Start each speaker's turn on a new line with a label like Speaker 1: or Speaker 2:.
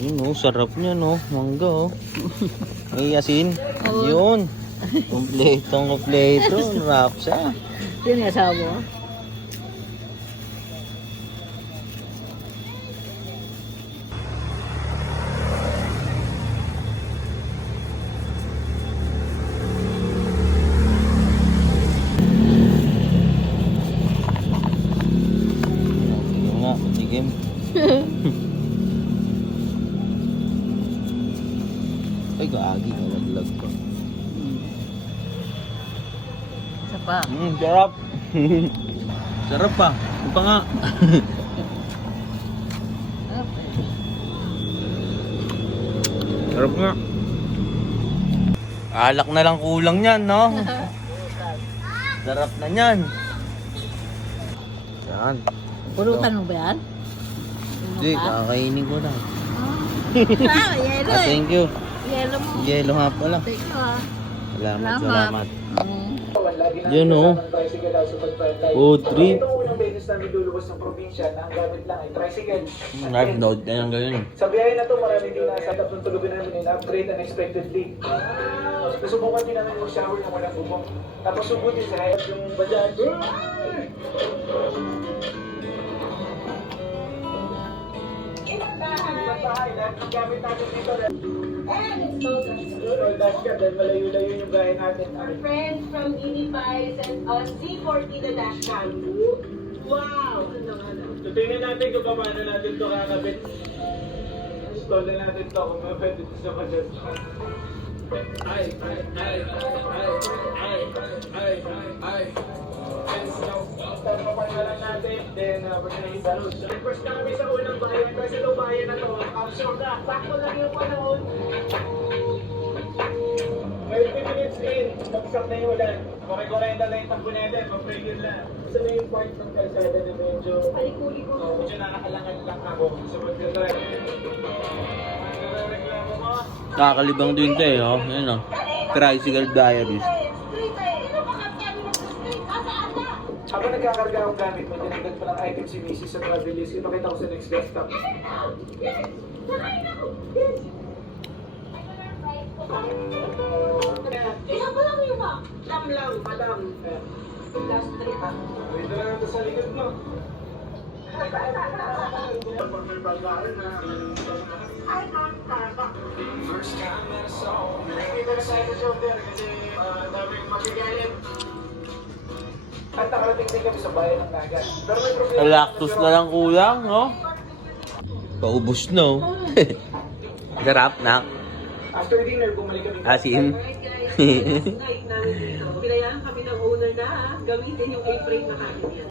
Speaker 1: Yun oh, sarap niya no. Mangga oh. May asin.
Speaker 2: Oo.
Speaker 1: Yun. Kompletong kompleto. Rap siya.
Speaker 2: Yun yung asawa mo.
Speaker 1: Yun nga, patigim. Ay, gaagi. Nalaglag pa.
Speaker 2: Isa pa.
Speaker 1: Mm, sarap. sarap pa. Ito pa nga. sarap nga. Alak na lang kulang yan, no? sarap na yan. Yan.
Speaker 2: Pulutan mo ba yan?
Speaker 1: Hindi, kakainin ko lang.
Speaker 2: Ah, yelo
Speaker 1: Ah, thank you.
Speaker 2: Yelo
Speaker 1: nga pala. Salamat,
Speaker 2: salamat. Mm.
Speaker 1: Yun o. Oh, trip. Live load mm, na yung ganyan.
Speaker 3: Sa biyahe na to, marami din nasa tap ng tulubin namin yun. Upgrade unexpectedly. Nasubukan din namin yung shower na walang bubong. Tapos subukin sa hayat yung bajan. Ilang bahay! Ilang bahay! Lahat ng gamit natin dito. And dash ka, dahil malayo-layo yung gahe natin.
Speaker 4: Our friends from Unifies and uh, Z40 the dashcam. Wow!
Speaker 3: So, tingnan natin kung paano natin ito kakabit. Install na natin ito kung mapwede ito sa budget. Ay, ay, ay, ay, ay, ay, ay, ay, ay. And so, start pa pa lang natin, then uh, request na kami sa unang bayan, kasi itong bayan na to, absorb na, sakto lang yung panahon. Kasi, bagsak na yung ulan. Kore-korenda na yung tagbunete, paprigil na. Gusto na yung part ng kalsada na medyo...
Speaker 4: Paliko-liko.
Speaker 3: Oo, medyo nakakalangan lang ako. Gusto mo yung drive.
Speaker 1: Nakakalibang din to eh, oh. Yan oh. Tricycle Diaries.
Speaker 3: Habang nagkakarga akong gamit mo, tinagdag pa ng item si Mrs. sa Travelis. Ipakita ko sa next desktop.
Speaker 4: Yes! Yes! Yes! Yes! Ma.
Speaker 3: Lang madam.
Speaker 4: Last trip ah.
Speaker 3: Dito lang ito sa likod mo. Na,
Speaker 4: ah.
Speaker 3: First time that I saw Nakikita na tayo sa shoulder kasi uh, daming magigalit. At nakarating din kami sa bayan ng Naga. Pero may problema.
Speaker 1: Lactose na lang kulang, no? Paubos no. Sarap na.
Speaker 3: After dinner, bumalik kami.
Speaker 1: Asin.
Speaker 4: Alright guys, night namin dito. Pinayaan kami ng owner na gamitin yung A-frame na namin yan.